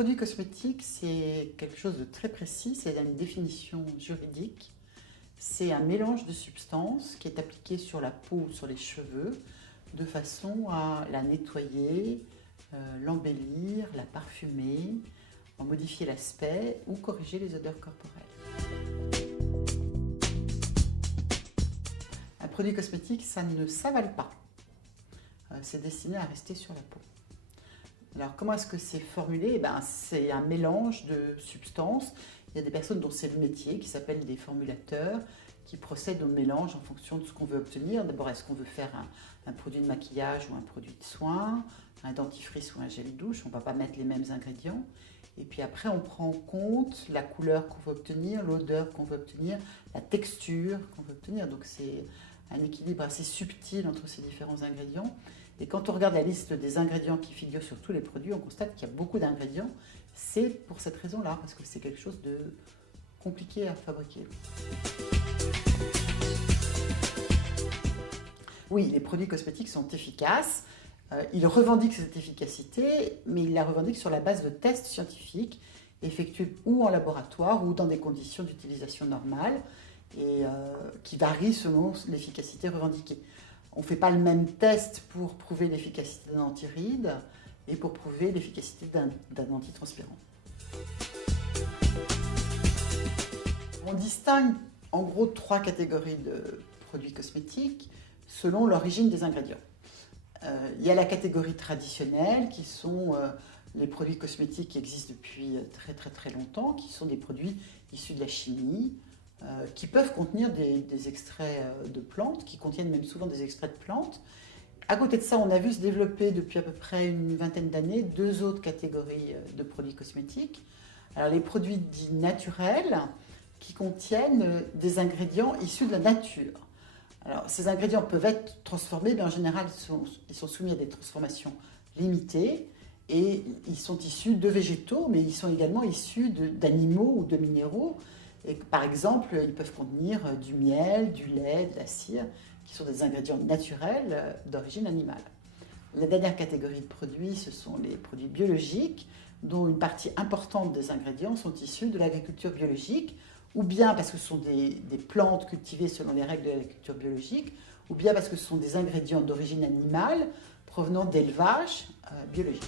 produit cosmétique, c'est quelque chose de très précis, c'est une définition juridique. C'est un mélange de substances qui est appliqué sur la peau ou sur les cheveux de façon à la nettoyer, l'embellir, la parfumer, en modifier l'aspect ou corriger les odeurs corporelles. Un produit cosmétique, ça ne s'avale pas. C'est destiné à rester sur la peau. Alors comment est-ce que c'est formulé? C'est un mélange de substances. Il y a des personnes dont c'est le métier, qui s'appellent des formulateurs, qui procèdent au mélange en fonction de ce qu'on veut obtenir. D'abord, est-ce qu'on veut faire un produit de maquillage ou un produit de soin, un dentifrice ou un gel douche? On ne va pas mettre les mêmes ingrédients. Et puis après, on prend en compte la couleur qu'on veut obtenir, l'odeur qu'on veut obtenir, la texture qu'on veut obtenir. Donc c'est un équilibre assez subtil entre ces différents ingrédients. Et quand on regarde la liste des ingrédients qui figurent sur tous les produits, on constate qu'il y a beaucoup d'ingrédients. C'est pour cette raison-là, parce que c'est quelque chose de compliqué à fabriquer. Oui, les produits cosmétiques sont efficaces. Ils revendiquent cette efficacité, mais ils la revendiquent sur la base de tests scientifiques effectués ou en laboratoire ou dans des conditions d'utilisation normales et qui varient selon l'efficacité revendiquée. On ne fait pas le même test pour prouver l'efficacité d'un anti-rides et pour prouver l'efficacité d'un antitranspirant. On distingue en gros 3 catégories de produits cosmétiques selon l'origine des ingrédients. Il y a la catégorie traditionnelle qui sont les produits cosmétiques qui existent depuis très longtemps, qui sont des produits issus de la chimie, qui peuvent contenir des extraits de plantes, qui contiennent même souvent des extraits de plantes. À côté de ça, on a vu se développer depuis à peu près une vingtaine d'années 2 autres catégories de produits cosmétiques. Alors les produits dits naturels, qui contiennent des ingrédients issus de la nature. Alors ces ingrédients peuvent être transformés, mais en général ils sont soumis à des transformations limitées et ils sont issus de végétaux, mais ils sont également issus d'animaux ou de minéraux. Et par exemple, ils peuvent contenir du miel, du lait, de la cire, qui sont des ingrédients naturels d'origine animale. La dernière catégorie de produits, ce sont les produits biologiques, dont une partie importante des ingrédients sont issus de l'agriculture biologique, ou bien parce que ce sont des plantes cultivées selon les règles de l'agriculture biologique, ou bien parce que ce sont des ingrédients d'origine animale provenant d'élevages biologiques.